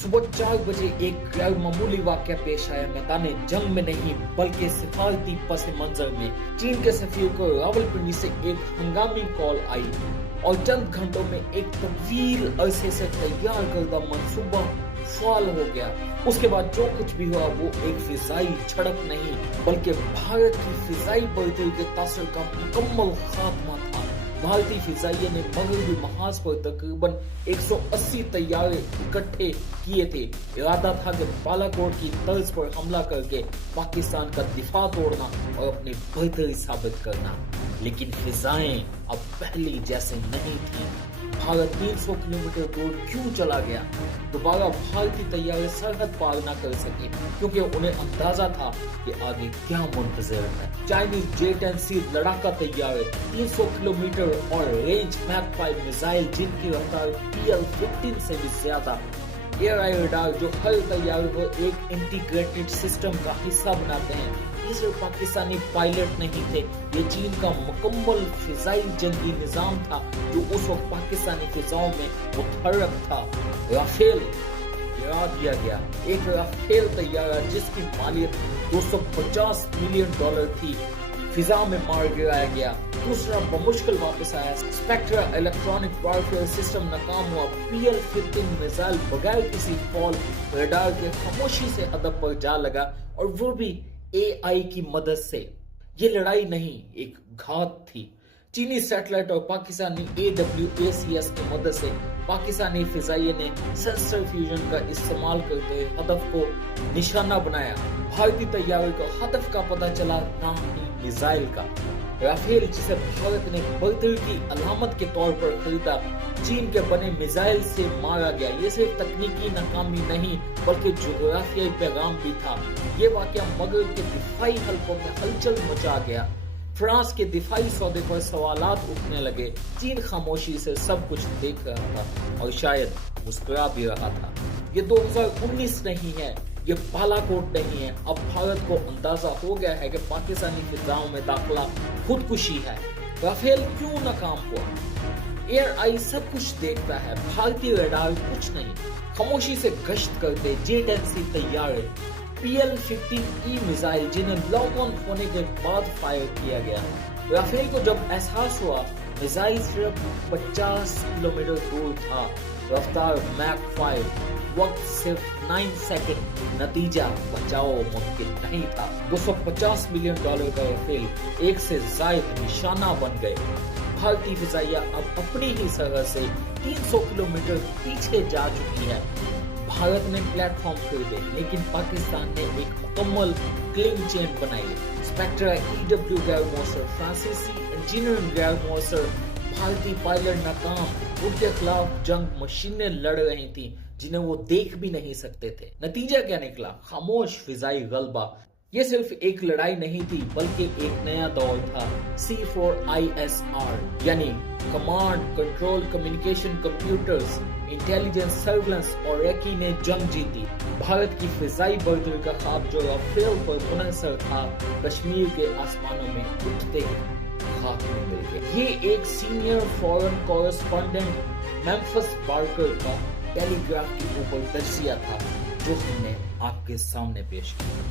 सुबह 4 बजे एक गैर मामूली वाकया पेश आया मैदान जंग में नहीं बल्कि सिफारती पस मंजर में। चीन के सफीर को रावलपिंडी से एक हंगामी कॉल आई और चंद घंटों में एक तवील अरसे से तैयार करदा मंसूबा फाल हो गया। उसके बाद जो कुछ भी हुआ वो एक फिजाई झड़प नहीं बल्कि भारत की फिजाई बर्दरी के तासर का मुकम्मल खात्मा था। भारतीय फिजाइये ने मगरबी महाज पर तकरीबन 180 तैयारे इकट्ठे किए थे। इरादा था कि बालाकोट की तर्ज पर हमला करके पाकिस्तान का दिफा तोड़ना और अपनी बर्दरी साबित करना, लेकिन फिजाएं अब पहले जैसे नहीं थी। भारत 300 किलोमीटर दूर क्यों चला गया? दोबारा भारतीय तैयारे सरहद पार न कर सके क्योंकि उन्हें अंदाजा था कि आगे क्या मुंतजर है। चाइनीज J-10C लड़ाका तैयारे 300 किलोमीटर और रेंज मैक 5 मिसाइल जिनकी रफ्तार PL-15 से भी ज्यादा, एयर आई रडार जो हर तैयारे को एक इंटीग्रेटेड सिस्टम का हिस्सा बनाते हैं, ये सिर्फ पाकिस्तानी पायलट नहीं थे, ये चीन का मुकम्मल फिजाई जंगी निजाम था जो उस वक्त पाकिस्तानी फिजाओं में मुतहर्रक था। राफेल गिरा दिया गया। एक राफेल तैयारा जिसकी मालियत $250 मिलियन थी फिजा में मार गिराया गया। दूसरा बमुश्किल वापस आया। स्पेक्ट्रा इलेक्ट्रॉनिक वॉरफेयर सिस्टम नाकाम हुआ। PL-15 मिसाइल बगैर किसी फॉल रडार के खामोशी से हदफ पर जा लगा और वो भी AI की मदद से। ये लड़ाई नहीं, एक घात थी। चीनी सैटेलाइट और पाकिस्तानी AWACS की मदद से पाकिस्तानी फिजाइये ने सेंसर फ्यूजन का इस्तेमाल करते हदफ को निशाना बनाया। भारतीय तैयारों को हदफ का पता चला, ना ही मिसाइल का। राफेल जिसे भारत ने बर्दरी की अलामत के तौर पर खरीदा, चीन के बने मिसाइल से मारा गया। ये सिर्फ तकनीकी नाकामी नहीं बल्कि जोग्राफियाई पैगाम भी था। ये वाकया मगरब के दिफाई हलकों में हलचल मचा गया। फ्रांस के दिफाई सौदे पर सवालात उठने लगे। चीन खामोशी से सब कुछ देख रहा था और शायद मुस्कुरा भी रहा था। ये 2019 नहीं है, ये बालाकोट नहीं है। अब भारत को अंदाजा हो गया है कि पाकिस्तानी फिजाओं में दाखिला खुदकुशी है। राफेल क्यों नाकाम हुआ? एयर आई सब कुछ देखता है, भारतीय रडार कुछ नहीं। खामोशी से गश्त करते J-10C तैयारे, PL-15E मिसाइल जिन्हें लॉन्ग ऑन होने के बाद फायर किया गया। राफेल को जब एहसास हुआ मिसाइल सिर्फ 50 किलोमीटर दूर था, रफ्तार मैक 5, वक्त सिर्फ 9 सेकंड, नतीजा बचाओ मुमकिन नहीं था। $250 मिलियन का राफेल एक से जायद निशाना बन गए। भारतीय फिजाइया अब अपनी ही सरहद से 300 किलोमीटर पीछे जा चुकी है। भारत ने प्लेटफॉर्म खरीदे लेकिन पाकिस्तान ने एक मुकम्मल क्लिंग चेन बनाई। स्पेक्ट्रा EW गैरमौसर, फ्रांसीसी इंजीनियरिंग गैरमौसर, भारतीय पायलट नाकाम, उनके खिलाफ जंग मशीनें लड़ रही थी जिन्हें वो देख भी नहीं सकते थे। नतीजा क्या निकला? खामोश फिजाई गलबा। ये सिर्फ एक लड़ाई नहीं थी बल्कि एक नया दौर था। C4ISR यानी command control communication computers, intelligence surveillance और रेकी ने जंग जीती। भारत की फिजाई बर्दरी का ख्वाब जो राफेल पर मुनहसर था, कश्मीर के आसमानों में उठते खाक में मिल गया। ये एक senior foreign correspondent Memphis Barker का टेलीग्राफ के ऊपर तजिया था जो हमने आपके सामने पेश किया।